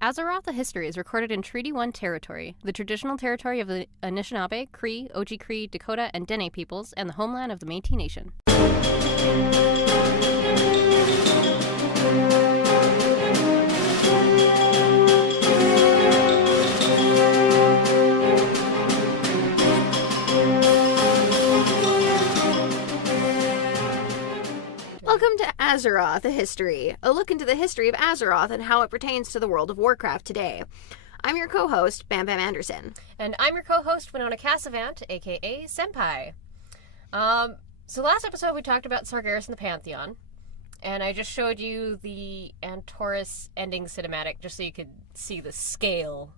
Azeroth, a History is recorded in Treaty 1 territory, the traditional territory of the Anishinaabe, Cree, Oji-Cree, Dakota, and Dene peoples, and the homeland of the Métis Nation. Welcome to Azeroth, a History, a look into the history of Azeroth and how it pertains to the world of Warcraft today. I'm your co-host, Bam Bam Anderson. And I'm your co-host, Winona Cassavant, aka Senppai. So last episode we talked about Sargeras and the Pantheon, and I just showed you the Antorus ending cinematic just so you could see the scale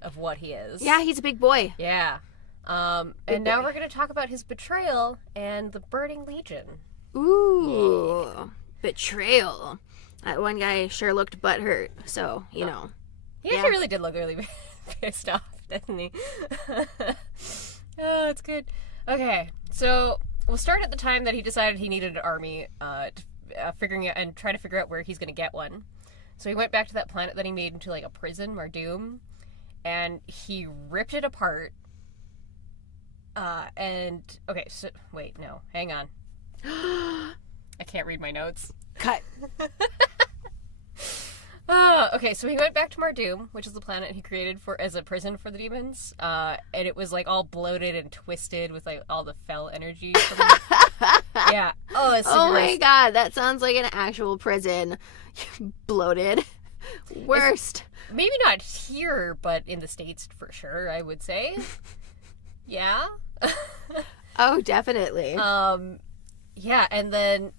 of what he is. Yeah, he's a big boy. Yeah. And now we're going to talk about his betrayal and the Burning Legion. Ooh, yeah. Betrayal. That one guy sure looked butthurt, so, you know. He actually really did look really pissed off, didn't he? Oh, it's good. Okay, so we'll start at the time that he decided he needed an army, trying to figure out where he's going to get one. So he went back to that planet that he made into like a prison, Mardoom, and he ripped it apart. Okay, so wait, no, hang on. I can't read my notes. Cut. Okay, so he went back to Mardoom, which is the planet he created as a prison for the demons, and it was like all bloated and twisted with like all the fell energy from yeah. Oh, it's oh my god, that sounds like an actual prison. Bloated. Worst. Maybe not here, but in the States for sure, I would say. Yeah. Oh, definitely. Yeah, and then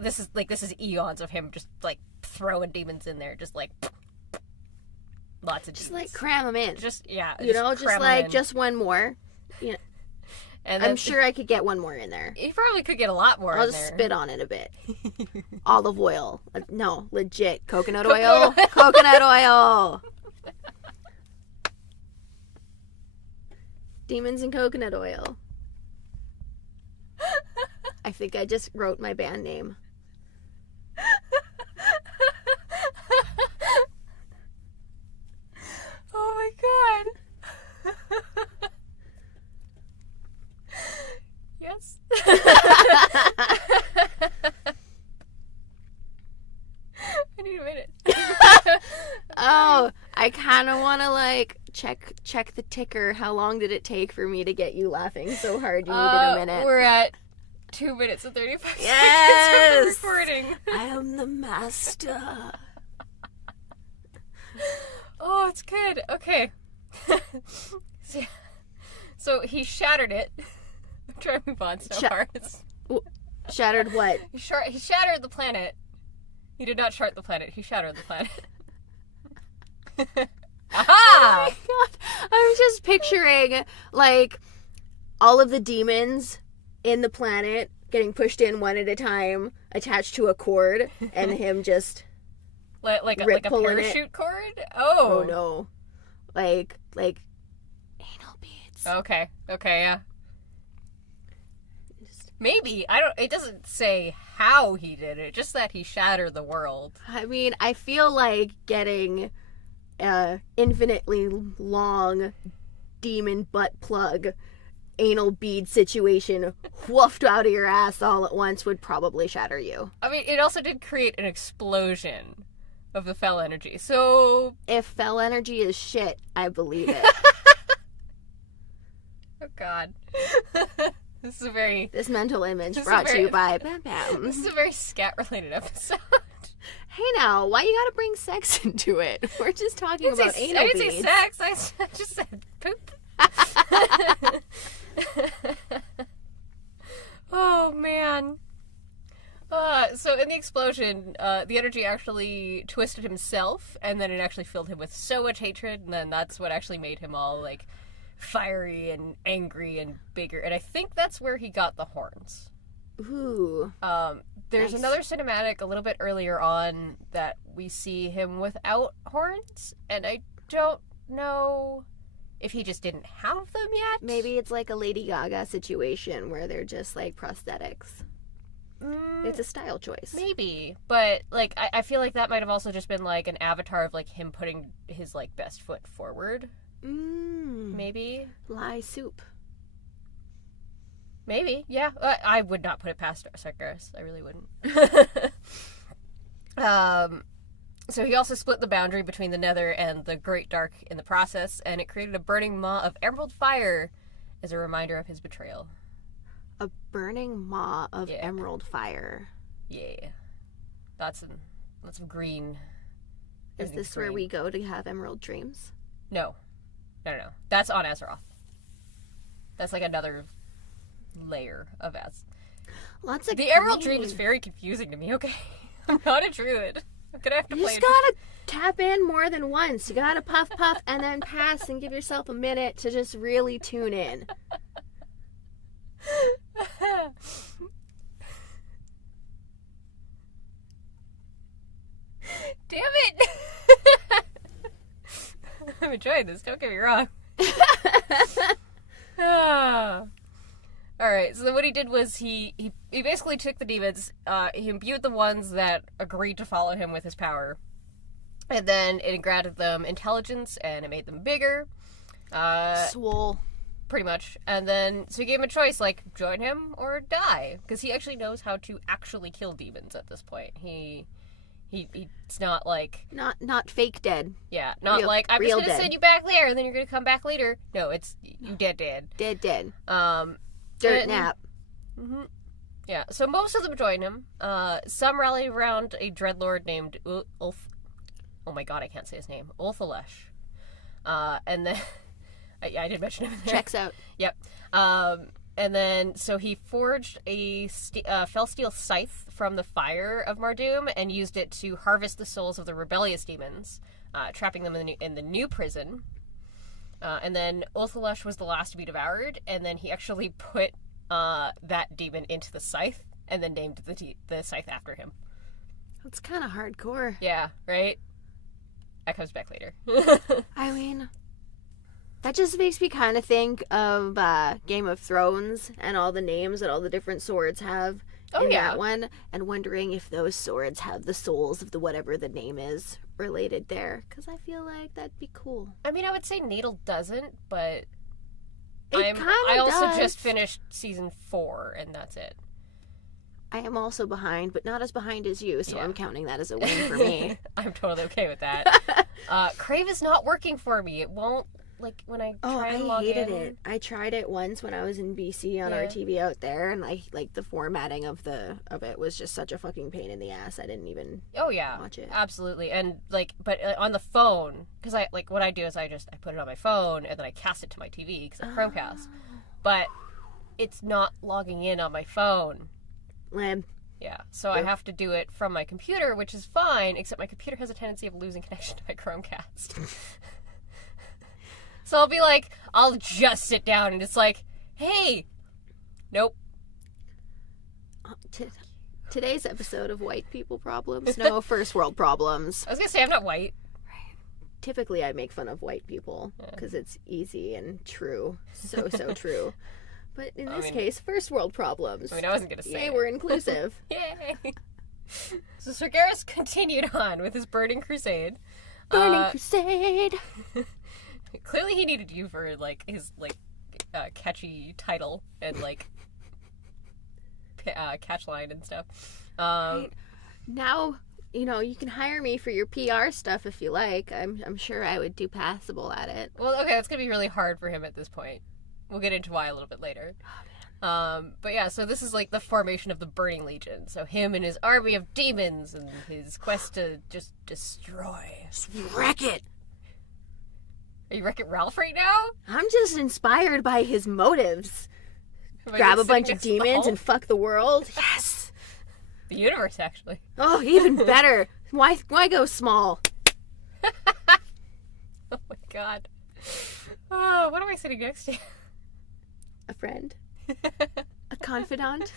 this is eons of him just like throwing demons in there, just like lots of demons. Just like cram them in. Just yeah, just one more. You know, and I'm sure I could get one more in there. You probably could get a lot more. I'll in just there. spit on it a bit. Olive oil. No, legit coconut oil. Coconut oil. Demons and coconut oil. I think I just wrote my band name. Oh my god. Yes. I need a minute. Oh, I kind of want to like check the ticker. How long did it take for me to get you laughing so hard you needed a minute? We're at 2 minutes and 35 yes! seconds of recording. I am the master. Oh, it's good. Okay. So he shattered it. I'm trying to move on so hard. Shattered what? He shattered the planet. He did not shard the planet. He shattered the planet. Aha! Oh my god. I'm just picturing, like, all of the demons in the planet getting pushed in one at a time, attached to a cord, and him just like a parachute cord? Oh no. Like anal beads. Okay, yeah. Maybe. It doesn't say how he did it, just that he shattered the world. I mean, I feel like getting infinitely long demon butt plug anal bead situation whoofed out of your ass all at once would probably shatter you. I mean, it also did create an explosion of the fell energy, so... If fell energy is shit, I believe it. Oh, God. This mental image brought to you by Bam Bam. This is a very scat-related episode. Hey now, why you gotta bring sex into it? We're just talking about anal beads. I didn't say sex, I just said poop. Oh, man. So in the explosion, the energy actually twisted himself, and then it actually filled him with so much hatred, and then that's what actually made him all, like, fiery and angry and bigger. And I think that's where he got the horns. Ooh. There's nice. Another cinematic a little bit earlier on that we see him without horns, and I don't know if he just didn't have them yet. Maybe it's like a Lady Gaga situation where they're just like prosthetics. It's a style choice. Maybe, but like I feel like that might have also just been like an avatar of like him putting his like best foot forward. Maybe Lie soup. Maybe, yeah. I would not put it past Sargeras. I really wouldn't. So he also split the boundary between the Nether and the Great Dark in the process, and it created a burning maw of emerald fire as a reminder of his betrayal. A burning maw of emerald fire. Yeah. Lots of green. Is this green. where we go to have emerald dreams? No. That's on Azeroth. That's like another layer of Lots of The Emerald Dream is very confusing to me, okay? I'm not a druid. I'm gonna have to You play just gotta tap in more than once. You gotta puff and then pass and give yourself a minute to just really tune in. Damn it! I'm enjoying this, don't get me wrong. Alright, so then what he did was he basically took the demons, he imbued the ones that agreed to follow him with his power, and then it granted them intelligence, and it made them bigger. Swole. Pretty much. And then, so he gave him a choice, like, join him or die. Because he actually knows how to actually kill demons at this point. It's not like... Not fake dead. Yeah, not real, like, I'm just gonna send you back there, and then you're gonna come back later. No, it's, you dead. Dead. Dirt nap. Mm-hmm. Yeah, so most of them join him. Some rally around a dreadlord named Ulf... Oh my god, I can't say his name. Ulthalesh. And then... I did mention him there. Checks out. Yep. And then, so he forged a felsteel scythe from the fire of Mardoom and used it to harvest the souls of the rebellious demons, trapping them in the new prison. And then Ulthalesh was the last to be devoured, and then he actually put that demon into the scythe, and then named the scythe after him. That's kind of hardcore. Yeah, right? That comes back later. I mean... That just makes me kind of think of Game of Thrones and all the names that all the different swords have in that one, and wondering if those swords have the souls of the whatever the name is related there, because I feel like that'd be cool. I mean, I would say Needle doesn't, but I also just finished season 4, and that's it. I am also behind, but not as behind as you, so I'm counting that as a win for me. I'm totally okay with that. Crave is not working for me. It won't. Like, when I try and log in... I hated it. I tried it once when I was in BC on our TV out there, and like the formatting of it was just such a fucking pain in the ass. I didn't even watch it. Absolutely. And, like, but on the phone, because what I do is I put it on my phone, and then I cast it to my TV, because I Chromecast. But it's not logging in on my phone. Lame. Yeah, so I have to do it from my computer, which is fine, except my computer has a tendency of losing connection to my Chromecast. So I'll be like, I'll just sit down and it's like, hey, nope. Today's episode of White People Problems, no first world problems. I was going to say, I'm not white. Right. Typically I make fun of white people because it's easy and true. So true. But in this case, first world problems. I mean, I wasn't going to say Yay, we're inclusive. Yay. So Sargeras continued on with his burning crusade. Burning crusade! Clearly he needed you for, like, his, like, catchy title and, like, catchline and stuff. Right. Now, you can hire me for your PR stuff if you like. I'm sure I would do passable at it. Well, okay, that's going to be really hard for him at this point. We'll get into why a little bit later. Oh, man. But yeah, so this is, like, the formation of the Burning Legion. So him and his army of demons and his quest to just destroy. Just wreck it! Are you Wreck-It Ralph right now? I'm just inspired by his motives. Grab a bunch of demons and fuck the world. Yes! The universe, actually. Oh, even better. Why go small? Oh my god. Oh, what am I sitting next to? A friend. A confidant.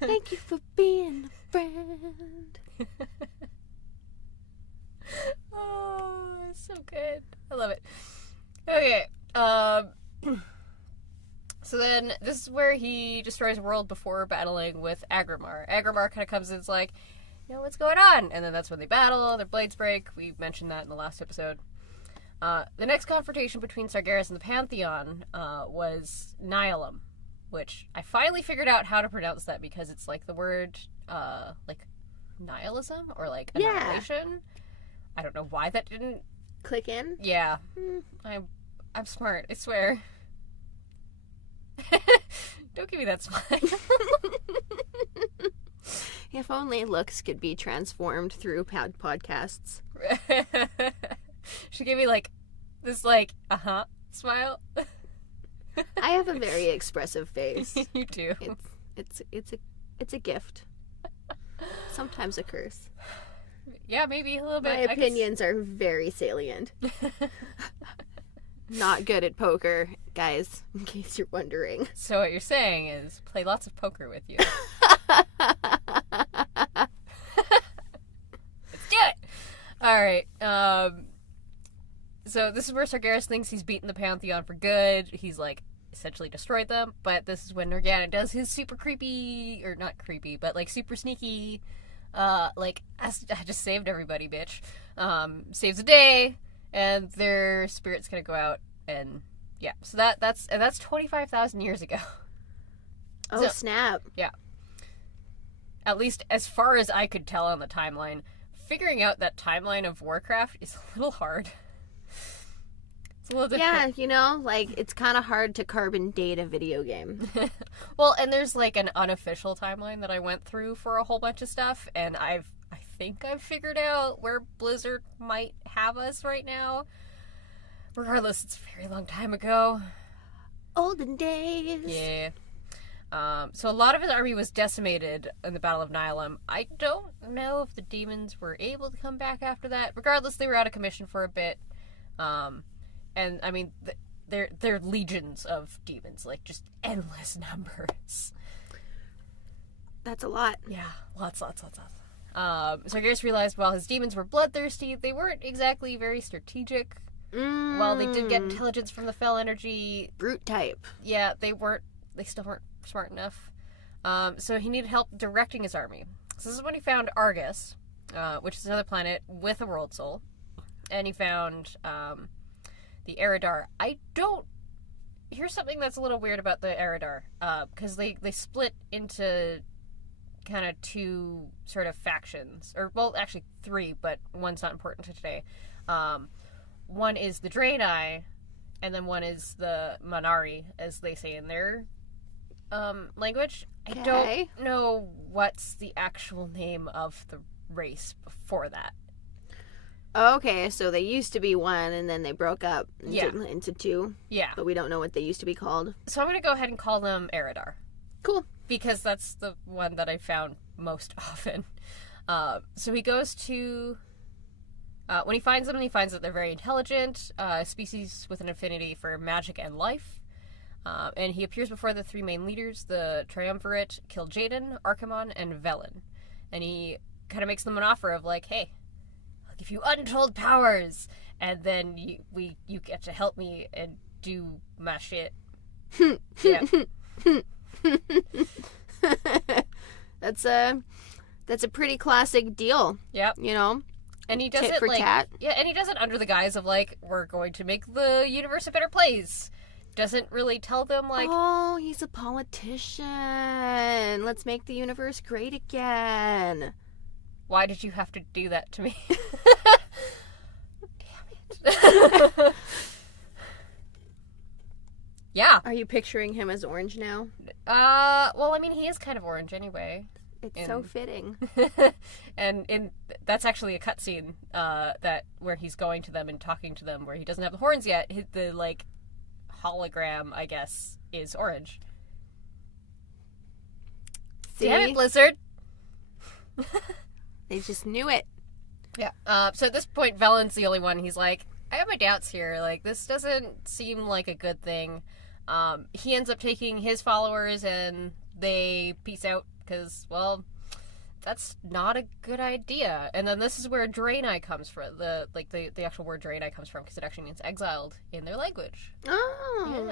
Thank you for being a friend. Oh, it's so good. I love it. Okay. So then, this is where he destroys a world before battling with Agrimar. Agrimar kind of comes in and is like, you know, what's going on? And then that's when they battle, their blades break. We mentioned that in the last episode. The next confrontation between Sargeras and the Pantheon was Nihilum, which I finally figured out how to pronounce that because it's like the word, like, nihilism or like annihilation. I don't know why that didn't click in. Yeah. I'm smart, I swear. Don't give me that smile. If only looks could be transformed through podcasts. She gave me like this like smile. I have a very expressive face. You do. It's a gift. Sometimes a curse. Yeah, maybe a little bit. My opinions are very salient. Not good at poker, guys, in case you're wondering. So what you're saying is play lots of poker with you. Let's do it! Alright, so this is where Sargeras thinks he's beaten the Pantheon for good. He's, like, essentially destroyed them, but this is when Norgana does his super creepy, or not creepy, but, like, super sneaky, like, I just saved everybody, bitch. Saves the day, and their spirit's gonna go out, and, yeah. So that's 25,000 years ago. Oh, so, snap. Yeah. At least as far as I could tell on the timeline, figuring out that timeline of Warcraft is a little hard. It's a little difficult. Yeah, you know, like, it's kind of hard to carbon date a video game. Well, and there's, like, an unofficial timeline that I went through for a whole bunch of stuff, and I think I've figured out where Blizzard might have us right now. Regardless, it's a very long time ago. Olden days. Yeah. So a lot of his army was decimated in the Battle of Nihilum. I don't know if the demons were able to come back after that. Regardless, they were out of commission for a bit. And, I mean, they're legions of demons. Like, just endless numbers. That's a lot. Yeah, lots. Sargeras realized while his demons were bloodthirsty, they weren't exactly very strategic. While they did get intelligence from the Fel energy... Brute type. Yeah, they still weren't smart enough. So he needed help directing his army. So this is when he found Argus, which is another planet with a world soul. And he found the Eridar. Here's something that's a little weird about the Eridar. Because they split into kind of two sort of factions. Or, well, actually three, but one's not important to today. One is the Draenei, and then one is the Manari, as they say in their language. Okay. I don't know what's the actual name of the race before that. Okay, so they used to be one, and then they broke up into two. Yeah. But we don't know what they used to be called. So I'm going to go ahead and call them Eridar. Cool. Because that's the one that I found most often. So he goes to... when he finds them, he finds that they're very intelligent, species with an affinity for magic and life. And he appears before the three main leaders, the Triumvirate, Kil'jaeden, Archimonde, and Velen. And he kind of makes them an offer of like, hey, I'll give you untold powers, and then you get to help me and do my shit. Yeah. That's a pretty classic deal. Yep. You know? And he does Tit it for like tat. Yeah, and he does it under the guise of like, we're going to make the universe a better place. Doesn't really tell them like, oh, he's a politician. Let's make the universe great again. Why did you have to do that to me? Damn it. Yeah. Are you picturing him as orange now? Well, I mean, he is kind of orange anyway. It's so fitting. And that's actually a cutscene where he's going to them and talking to them, where he doesn't have the horns yet. The like hologram, I guess, is orange. See? Damn it, Blizzard! They just knew it. Yeah. So at this point, Velen's the only one. He's like, I have my doubts here. Like, this doesn't seem like a good thing. He ends up taking his followers and they peace out because, well, that's not a good idea. And then this is where Draenei comes from. The actual word Draenei comes from because it actually means exiled in their language. Oh.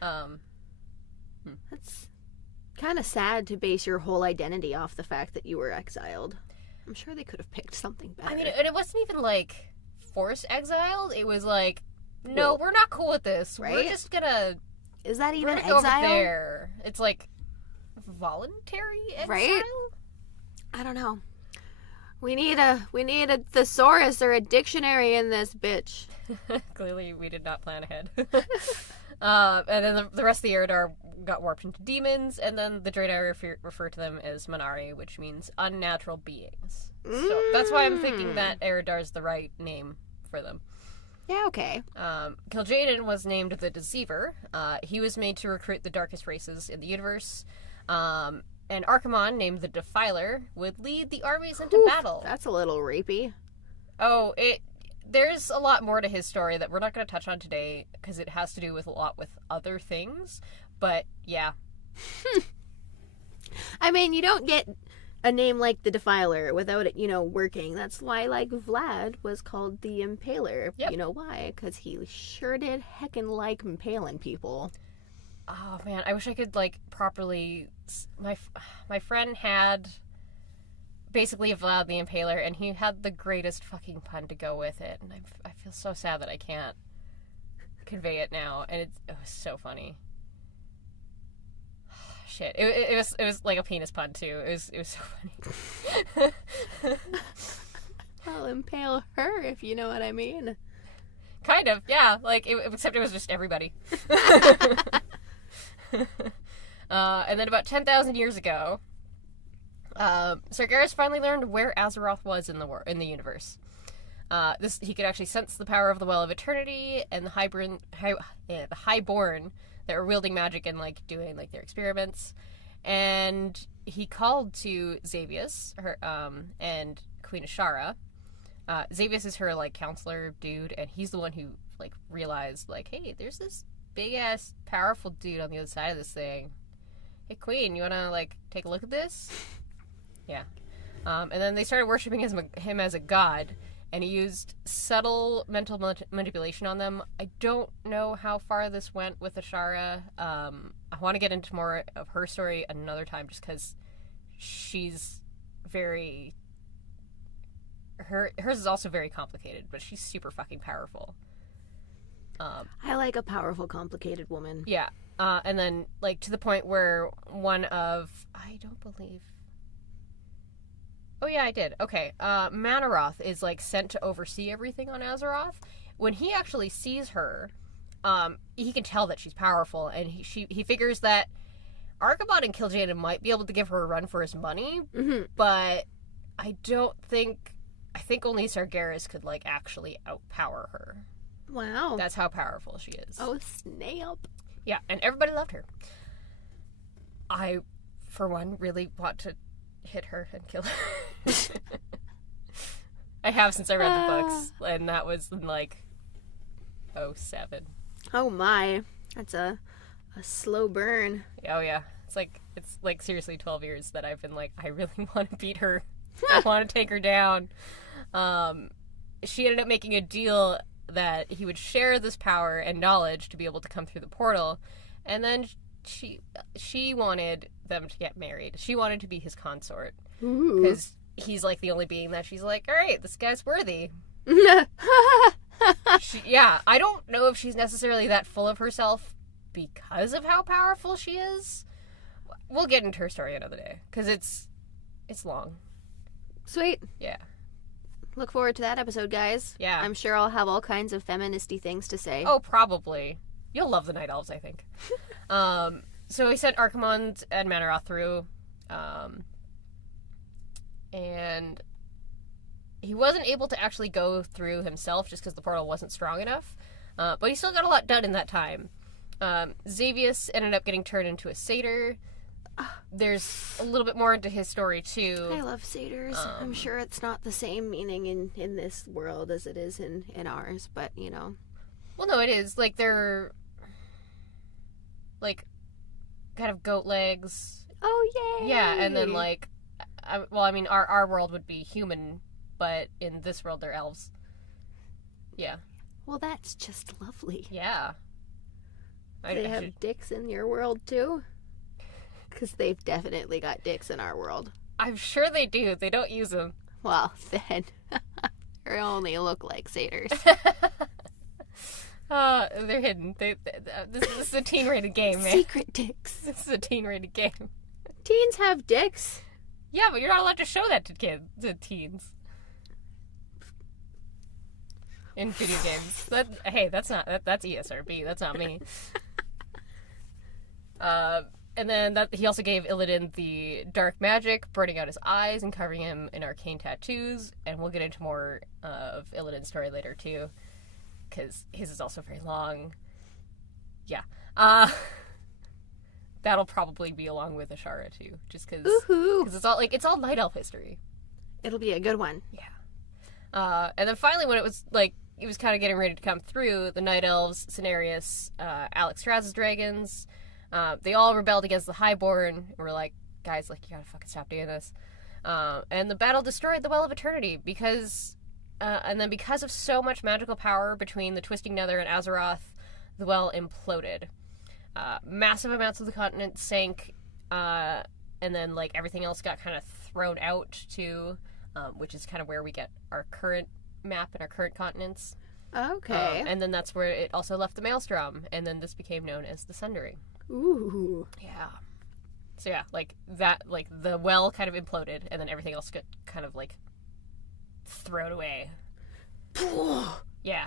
Yeah. That's kind of sad to base your whole identity off the fact that you were exiled. I'm sure they could have picked something better. I mean, and it wasn't even, like, forced exiled. It was like, no, we're not cool with this. Right? We're just gonna... Is that even exile? exile? Over there. It's, like, voluntary exile? Right? I don't know. We need a thesaurus or a dictionary in this bitch. Clearly, we did not plan ahead. And then the rest of the Eridar got warped into demons, and then the Draenei refer to them as Manari, which means unnatural beings. So that's why I'm thinking that Eridar is the right name for them. Yeah, okay. Kil'jaeden was named the Deceiver. He was made to recruit the darkest races in the universe. And Archimonde, named the Defiler, would lead the armies into battle. That's a little rapey. Oh, there's a lot more to his story that we're not going to touch on today because it has to do with a lot with other things. But, yeah. I mean, you don't get a name like the Defiler without it, working. That's why, like, Vlad was called the Impaler. Yep. You know why? Because he sure did heckin' like impaling people. Oh, man, I wish I could, like, properly... My friend had basically Vlad the Impaler, and he had the greatest fucking pun to go with it, and I feel so sad that I can't convey it now, and it was so funny. Shit, it was like a penis pun too. It was so funny. I'll impale her, if you know what I mean. Kind of, yeah. Like, except it was just everybody. And then about 10,000 years ago, Sargeras finally learned where Azeroth was in the universe. He could actually sense the power of the Well of Eternity and the Highborn that were wielding magic and, like, doing, like, their experiments. And he called to Xavius, her, and Queen Ashara. Xavius is her, like, counselor dude, and he's the one who, like, realized, like, hey, there's this big-ass, powerful dude on the other side of this thing. Hey, Queen, you wanna, like, take a look at this? Yeah. And then they started worshiping him as a god, and he used subtle mental manipulation on them. I don't know how far this went with Ashara. I want to get into more of her story another time, just because she's very... Hers is also very complicated, but she's super fucking powerful. I like a powerful, complicated woman. Yeah. And then, like, to the point where one of... I don't believe... Oh, yeah, I did. Okay. Manaroth is, like, sent to oversee everything on Azeroth. When he actually sees her, he can tell that she's powerful, and he figures that Archimonde and Kil'jaeden might be able to give her a run for his money, but I think only Sargeras could, like, actually outpower her. Wow. That's how powerful she is. Oh, snap. Yeah, and everybody loved her. I, for one, really want to hit her and kill her. I have since I read the books, and that was in, like, 2007. Oh, my. That's a slow burn. Oh, yeah. It's like seriously 12 years that I've been like, I really want to beat her. I want to take her down. She ended up making a deal that he would share this power and knowledge to be able to come through the portal, and then she wanted them to get married. She wanted to be his consort because he's like the only being that she's like, all right, this guy's worthy. I don't know if she's necessarily that full of herself because of how powerful she is. We'll get into her story another day because it's long. Sweet. Yeah. Look forward to that episode, guys. Yeah. I'm sure I'll have all kinds of feministy things to say. Oh, probably. You'll love the Night Elves, I think. So he sent Archimonde and Manaroth through, and he wasn't able to actually go through himself just because the portal wasn't strong enough, but he still got a lot done in that time. Xavius ended up getting turned into a satyr. There's a little bit more into his story, too. I love satyrs. I'm sure it's not the same meaning in this world as it is in ours, but, you know. Well, no, it is. Like, they're, like, kind of goat legs. Oh, yay! Yeah, and then, like, our world would be human, but in this world they're elves. Yeah. Well, that's just lovely. Yeah. They have dicks in your world, too? Because they've definitely got dicks in our world. I'm sure they do. They don't use them. Well, then they only look like satyrs. They're hidden. This is a teen-rated game, man. Secret dicks. This is a teen-rated game. Teens have dicks. Yeah, but you're not allowed to show that to teens. In video games. That's ESRB. That's not me. And then he also gave Illidan the dark magic, burning out his eyes and covering him in arcane tattoos. And we'll get into more of Illidan's story later, too. Because his is also very long. Yeah. That'll probably be along with Ashara, too. Just because it's all Night Elf history. It'll be a good one. Yeah. And then finally, when it was, like, he was kind of getting ready to come through, the Night Elves, Cenarius, Alexstrasza's dragons, they all rebelled against the Highborn, and were like, guys, like, you gotta fucking stop doing this. And the battle destroyed the Well of Eternity, because of so much magical power between the Twisting Nether and Azeroth, the Well imploded. Massive amounts of the continent sank, and then, like, everything else got kind of thrown out, too, which is kind of where we get our current map and our current continents. Okay. And then that's where it also left the Maelstrom, and then this became known as the Sundering. Ooh. Yeah. So yeah, like that, like the well kind of imploded, and then everything else got kind of like thrown away. Yeah.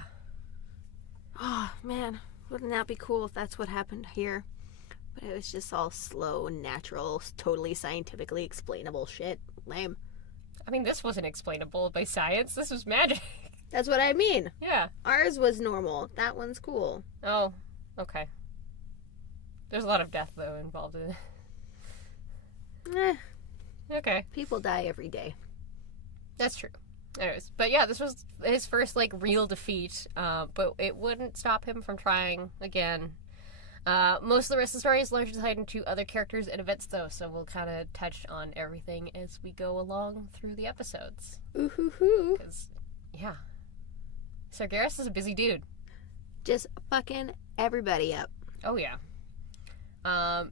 Oh, man. Wouldn't that be cool if that's what happened here? But it was just all slow, natural, totally scientifically explainable shit. Lame. I mean, this wasn't explainable by science. This was magic. That's what I mean. Yeah. Ours was normal. That one's cool. Oh, okay. There's a lot of death, though, involved in it. Okay. People die every day. That's true. Anyways, but yeah, this was his first, like, real defeat, but it wouldn't stop him from trying again. Most of the rest of the story is largely tied into other characters and events, though, so we'll kind of touch on everything as we go along through the episodes. Ooh-hoo-hoo. Because, yeah. Sargeras is a busy dude. Just fucking everybody up. Oh, yeah.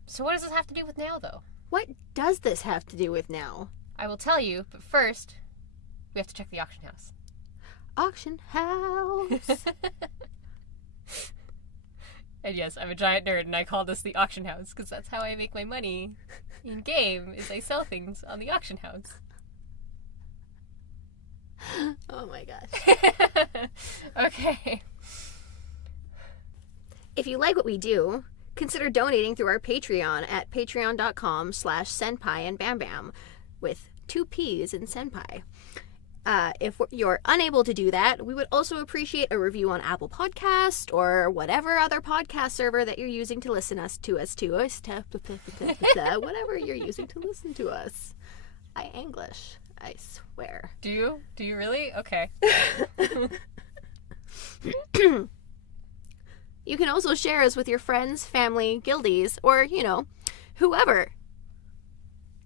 So what does this have to do with now, though? What does this have to do with now? I will tell you, but first, we have to check the auction house. Auction house. And yes, I'm a giant nerd, and I call this the auction house, because that's how I make my money in-game, is I sell things on the auction house. Oh my gosh. Okay. If you like what we do, consider donating through our Patreon at patreon.com/senppaiandbambam with 2 P's in Senppai. If you're unable to do that, we would also appreciate a review on Apple Podcast or whatever other podcast server that you're using to listen to us, whatever you're using to listen to us. I English, I swear. Do you? Do you really? Okay. You can also share us with your friends, family, guildies, or, you know, whoever.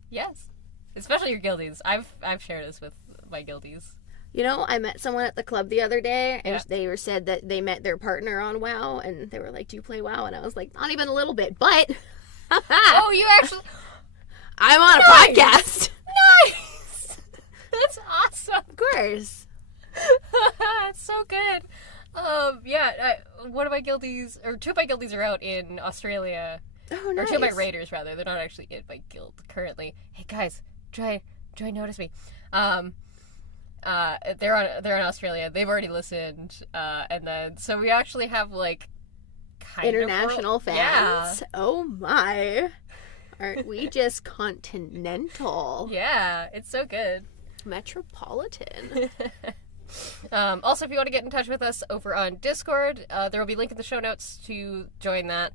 Yes. Especially your guildies. I've shared this with my guildies. You know, I met someone at the club the other day, and they said that they met their partner on WoW, and they were like, do you play WoW? And I was like, not even a little bit, but... Oh, you actually... I'm on a podcast! Nice! That's awesome! Of course. That's so good. One of my guildies, or 2 of my guildies are out in Australia. Oh, nice. Or 2 of my raiders, rather. They're not actually in my guild currently. Hey, guys, try notice me. They're in Australia. They've already listened, and then so we actually have like international fans. Yeah. Oh my! Aren't we just continental? Yeah, it's so good. Metropolitan. Also, if you want to get in touch with us over on Discord, there will be a link in the show notes to join that.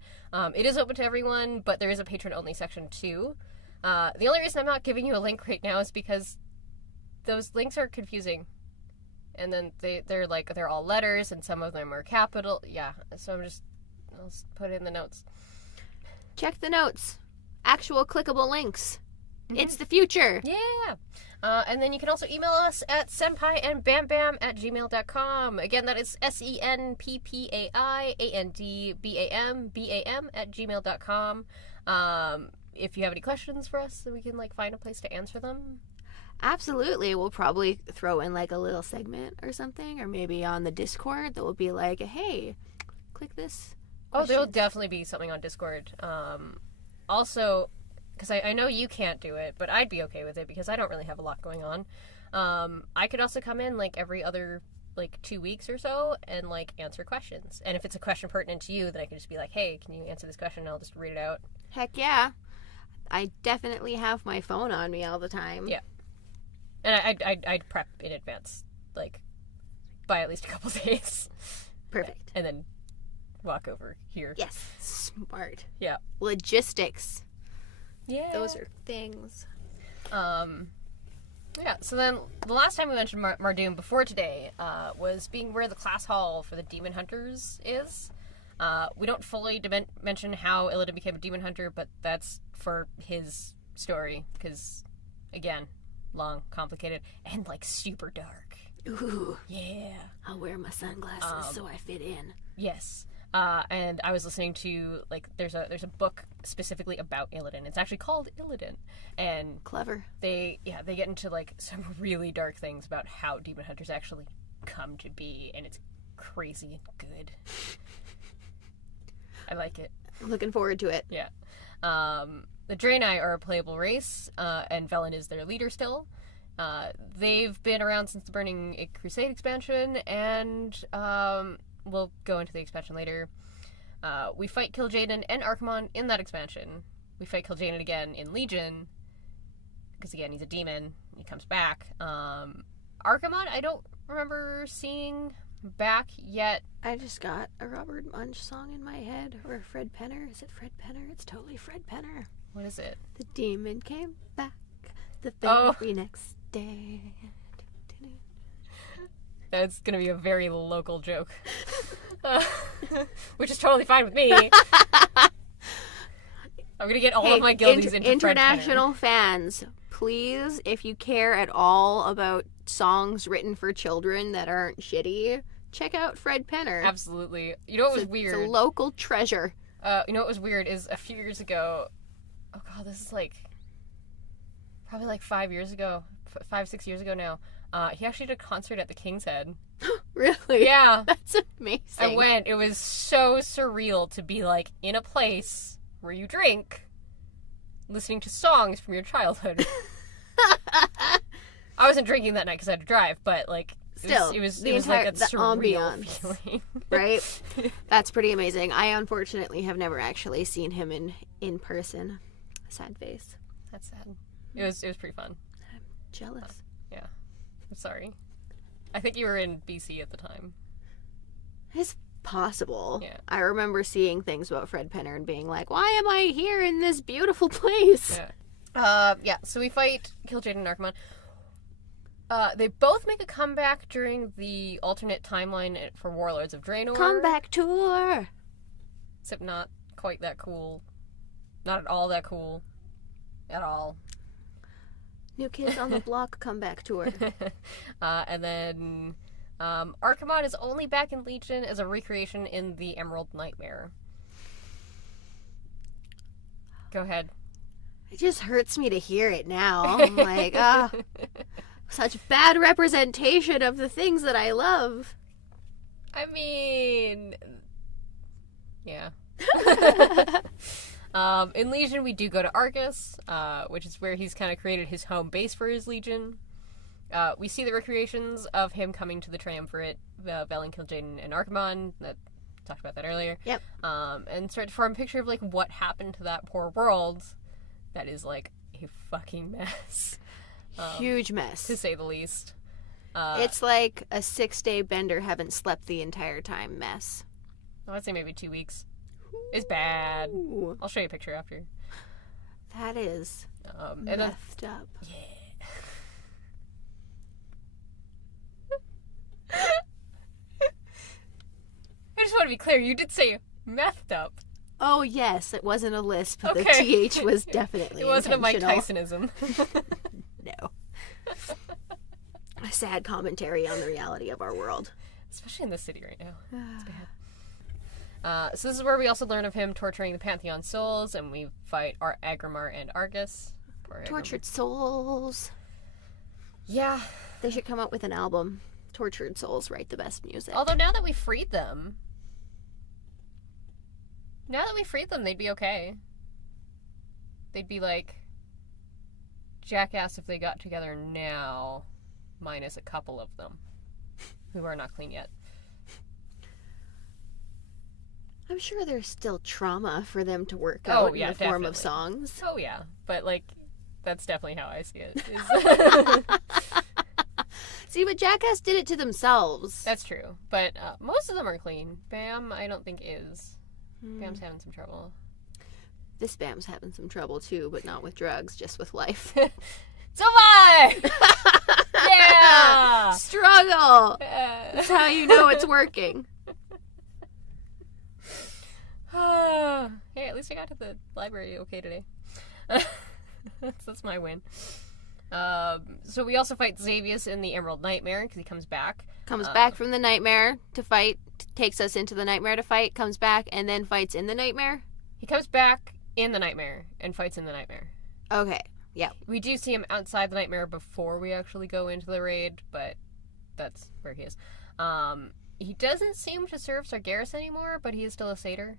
It is open to everyone, but there is a patron-only section too. The only reason I'm not giving you a link right now is because those links are confusing. And then they're all letters, and some of them are capital. Yeah, so I'll just put it in the notes. Check the notes. Actual clickable links. Mm-hmm. It's the future. Yeah. And then you can also email us at senppaiandbambam@gmail.com. Again, that is senppaiandbambam@gmail.com. if you have any questions for us, so we can, like, find a place to answer them. Absolutely. We'll probably throw in like a little segment or something, or maybe on the Discord that will be like, hey, click this. Oh, there'll definitely be something on Discord. Also, because I know you can't do it, but I'd be okay with it because I don't really have a lot going on. I could also come in like every other like 2 weeks or so and like answer questions. And if it's a question pertinent to you, then I can just be like, hey, can you answer this question? And I'll just read it out. Heck yeah. I definitely have my phone on me all the time. Yeah. And I'd prep in advance, like, by at least a couple days. Perfect. And then walk over here. Yes. Smart. Yeah. Logistics. Yeah. Those are things. Yeah, so then the last time we mentioned Mardoom before today was being where the class hall for the demon hunters is. We don't fully mention how Illidan became a demon hunter, but that's for his story, because, again, long, complicated, and, like, super dark. Ooh. Yeah. I'll wear my sunglasses so I fit in. Yes. And I was listening to, like, there's a book specifically about Illidan. It's actually called Illidan. And Clever. they get into, like, some really dark things about how demon hunters actually come to be, and it's crazy and good. I like it. I'm looking forward to it. Yeah. The Draenei are a playable race, and Velen is their leader still. They've been around since the Burning Crusade expansion, and we'll go into the expansion later. We fight Kil'jaeden and Archimonde in that expansion. We fight Kil'jaeden again in Legion, because again, he's a demon. He comes back. Archimonde, I don't remember seeing back yet. I just got a Robert Munch song in my head, or Fred Penner. Is it Fred Penner? It's totally Fred Penner. What is it? The demon came back the very next day. That's going to be a very local joke. Which is totally fine with me. I'm going to get all of my guildies into international fans, please, if you care at all about songs written for children that aren't shitty, check out Fred Penner. Absolutely. You know what was weird? It's a local treasure. You know what was weird is a few years ago, oh god, this is like, probably like 5 years ago, 5-6 years ago now, he actually did a concert at the King's Head. Really? Yeah. That's amazing. I went. It was so surreal to be like in a place where you drink, listening to songs from your childhood. I wasn't drinking that night because I had to drive, but like, still, it was like a surreal ambiance, feeling. Right? That's pretty amazing. I unfortunately have never actually seen him in person. Sad face. That's sad. It was pretty fun. I'm jealous. Yeah. I'm sorry. I think you were in BC at the time. It's possible. Yeah. I remember seeing things about Fred Penner and being like, why am I here in this beautiful place? Yeah. So we fight Kil'jaeden and Archimonde. They both make a comeback during the alternate timeline for Warlords of Draenor. Comeback tour! Except not quite that cool. Not at all that cool. At all. New Kids on the Block comeback tour. And then Archimonde is only back in Legion as a recreation in the Emerald Nightmare. Go ahead. It just hurts me to hear it now. I'm like, such bad representation of the things that I love. I mean, yeah. In Legion, we do go to Argus, which is where he's kind of created his home base for his Legion. We see the recreations of him coming to the Triumvirate, Velen, Kil'jaeden, and Archimonde. That talked about that earlier. Yep. And start to form a picture of like what happened to that poor world. That is like a fucking mess. Huge mess, to say the least. It's like a 6-day bender haven't slept the entire time mess. I'd say maybe 2 weeks. It's bad. Ooh. I'll show you a picture after. That is messed up. Yeah. I just want to be clear. You did say methed up. Oh, yes. It wasn't a lisp. Okay. The TH was definitely It wasn't a Mike intentional. Tysonism. No. A sad commentary on the reality of our world. Especially in this city right now. It's So this is where we also learn of him torturing the Pantheon souls, and we fight our Agrimar and Argus. Poor Agrimar. Tortured Souls. Yeah. They should come up with an album. Tortured Souls write the best music. Although now that we freed them, they'd be okay. They'd be like Jackass if they got together now, minus a couple of them who are not clean yet. I'm sure there's still trauma for them to work out in the form of definitely. songs. Oh yeah, but like that's definitely how I see it. See, but Jackass did it to themselves. That's true, but most of them are clean. Bam, I don't think is. Bam's having some trouble. This Bam's having some trouble too, but not with drugs, just with life. So am I! Yeah! Struggle! That's how you know it's working. Hey, at least I got to the library okay today. That's my win. So we also fight Xavius in the Emerald Nightmare because he comes back. Comes back from the nightmare to fight, takes us into the nightmare to fight, comes back, and then fights in the nightmare? He comes back in the nightmare and fights in the nightmare. Okay, yeah. We do see him outside the nightmare before we actually go into the raid, but that's where he is. He doesn't seem to serve Sargeras anymore, but he is still a satyr.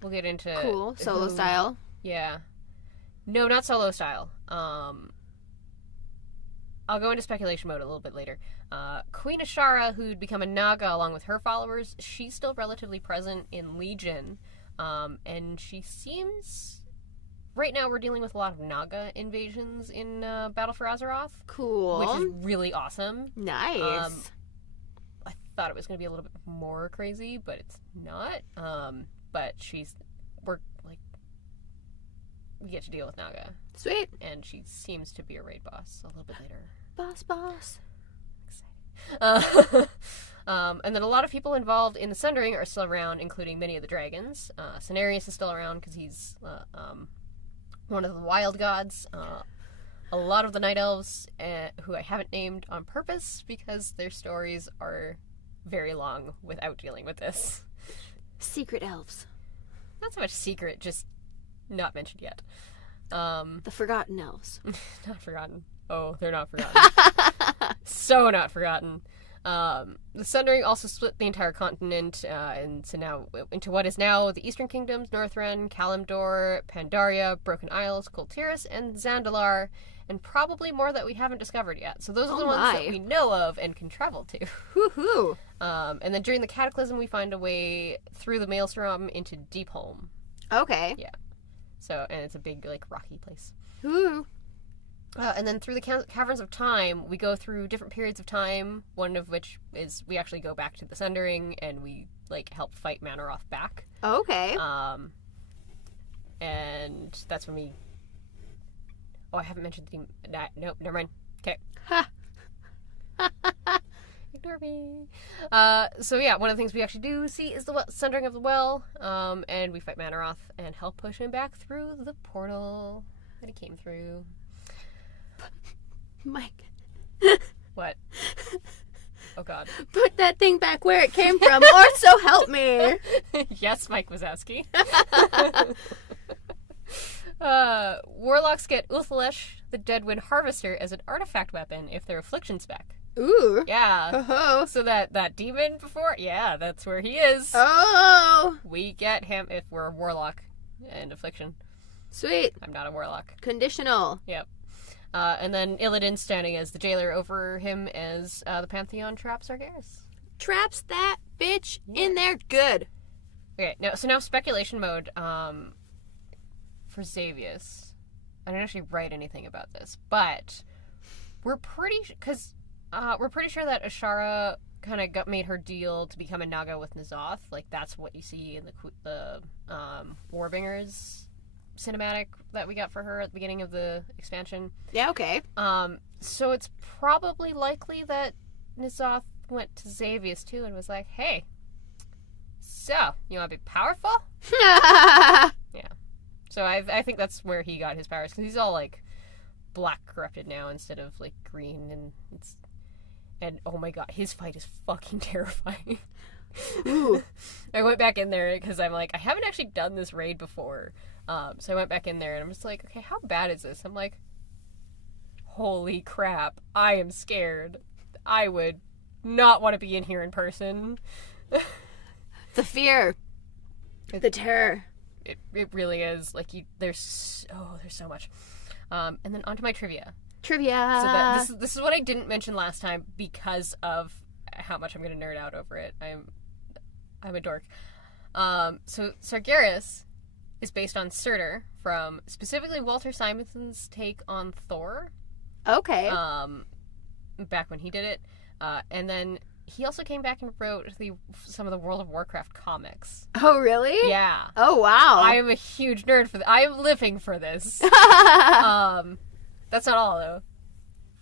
We'll get into... Cool, solo style. Yeah. No, not solo style. I'll go into speculation mode a little bit later. Queen Ashara, who'd become a Naga along with her followers, she's still relatively present in Legion. And she seems... Right now we're dealing with a lot of Naga invasions in Battle for Azeroth. Cool. Which is really awesome. Nice. I thought it was going to be a little bit more crazy, but it's not. But we get to deal with Naga. Sweet. And she seems to be a raid boss a little bit later. Boss. Excited. And then a lot of people involved in the Sundering are still around, including many of the dragons. Cenarius is still around because he's one of the wild gods. A lot of the night elves, who I haven't named on purpose because their stories are very long without dealing with this. Secret elves. Not so much secret, just not mentioned yet. The forgotten elves. Not forgotten. Oh, they're not forgotten. So not forgotten. The Sundering also split the entire continent into what is now the Eastern Kingdoms, Northrend, Kalimdor, Pandaria, Broken Isles, Kultiris, and Zandalar, and probably more that we haven't discovered yet. So those are the ones that we know of and can travel to. Woohoo! And then during the Cataclysm, we find a way through the Maelstrom into Deepholm. Okay. Yeah. So, and it's a big, rocky place. Ooh. And then through the Caverns of Time, we go through different periods of time, one of which is we actually go back to the Sundering, and we, help fight Manaroth back. Okay. And that's when we... Oh, I haven't mentioned the... No, never mind. Okay. Ha! Ignore me. So yeah, one of the things we actually do see is the Sundering of the Well, and we fight Manaroth and help push him back through the portal that he came through. Mike. What? Oh god. Put that thing back where it came from, or so help me. Yes, Mike Wazowski. Warlocks get Uthalesh, the Deadwind Harvester, as an artifact weapon if their affliction spec. Ooh. Yeah. Oh. So that demon before, yeah, that's where he is. Oh. We get him if we're a warlock and affliction. Sweet. I'm not a warlock. Conditional. Yep. And then Illidan standing as the jailer over him as the Pantheon traps Sargeras. Traps that bitch in there good. Okay, now speculation mode for Xavius. I didn't actually write anything about this, but we're pretty sure that Ashara kind of made her deal to become a Naga with N'Zoth. That's what you see in the Warbingers cinematic that we got for her at the beginning of the expansion. Yeah, okay. So it's probably likely that N'Zoth went to Xavius too and was like, hey, so, you want to be powerful? Yeah. So I think that's where he got his powers, because he's all, black corrupted now instead of, green, and oh my god, his fight is fucking terrifying. Ooh. I went back in there because I'm like, I haven't actually done this raid before. So I went back in there and I'm just like, okay, how bad is this? I'm like, holy crap, I am scared. I would not want to be in here in person. The fear. The terror. It really is. Like, there's so much. And then onto my trivia. Trivia. So this is what I didn't mention last time because of how much I'm going to nerd out over it. I'm a dork. So Sargeras is based on Surtur from specifically Walter Simonson's take on Thor. Okay. Back when he did it. And then he also came back and wrote some of the World of Warcraft comics. Oh, really? Yeah. Oh, wow. I am a huge nerd for I am living for this. That's not all, though.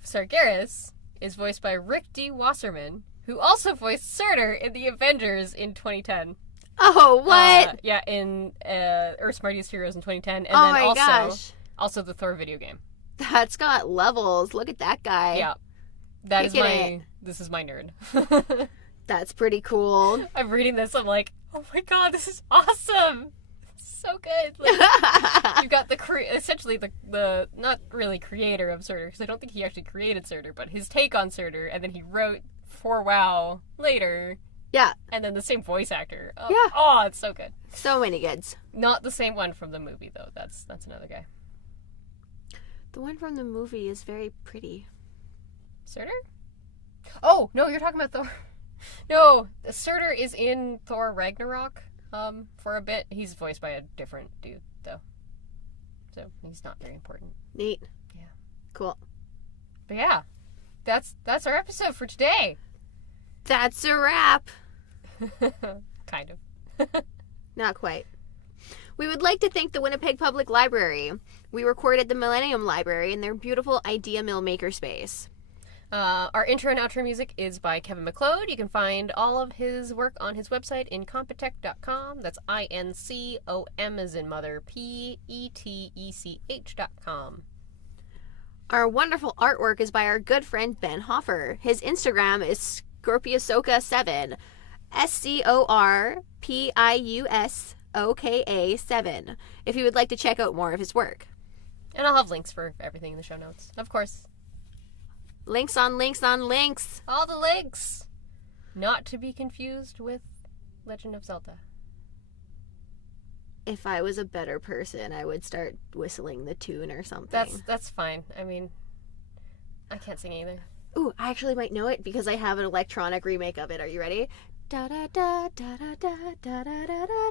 Sargeras is voiced by Rick D. Wasserman, who also voiced Surtur in The Avengers in 2010. Oh, what? Yeah, in Earth's Mightiest Heroes in 2010. And oh, then my gosh. Also the Thor video game. That's got levels. Look at that guy. Yeah. This is my nerd. That's pretty cool. I'm reading this, I'm like, oh my god, this is awesome! So good. Like, you've got essentially the not really creator of Surtur, because I don't think he actually created Surtur, but his take on Surtur, and then he wrote for WoW later. Yeah. And then the same voice actor. Oh, yeah. Oh, it's so good. So many goods. Not the same one from the movie, though. That's another guy. The one from the movie is very pretty. Surtur? Oh, no, you're talking about Thor. No, Surtur is in Thor Ragnarok for a bit. He's voiced by a different dude, though. So he's not very important. Neat. Yeah. Cool. But yeah, that's our episode for today. That's a wrap. Kind of. Not quite. We would like to thank the Winnipeg Public Library. We record at the Millennium Library in their beautiful Idea Mill makerspace. Our intro and outro music is by Kevin MacLeod. You can find all of his work on his website, incompetech.com. That's INCOM as in mother, PETECH.com. Our wonderful artwork is by our good friend Ben Hoffer. His Instagram is Scorpiosoka7, SCORPIUSOKA7, if you would like to check out more of his work. And I'll have links for everything in the show notes, of course. Links on links on links. All the links. Not to be confused with Legend of Zelda. If I was a better person, I would start whistling the tune or something. That's fine. I mean, I can't sing either. Ooh, I actually might know it because I have an electronic remake of it. Are you ready? Da da da da da da da da da da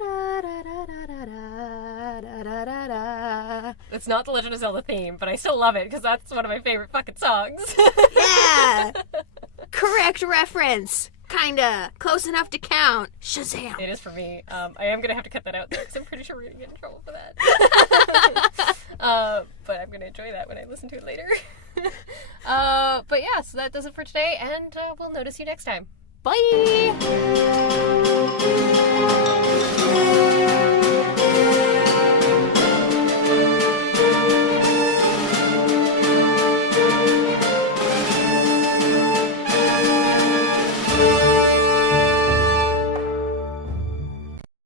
da da da. It's not the Legend of Zelda theme, but I still love it because that's one of my favorite fucking songs. Yeah! Correct reference. Kinda. Close enough to count. Shazam. It is for me. I am going to have to cut that out though because I'm pretty sure we're going to get in trouble for that. But I'm going to enjoy that when I listen to it later. But yeah, so that does it for today, and we'll notice you next time. Bye!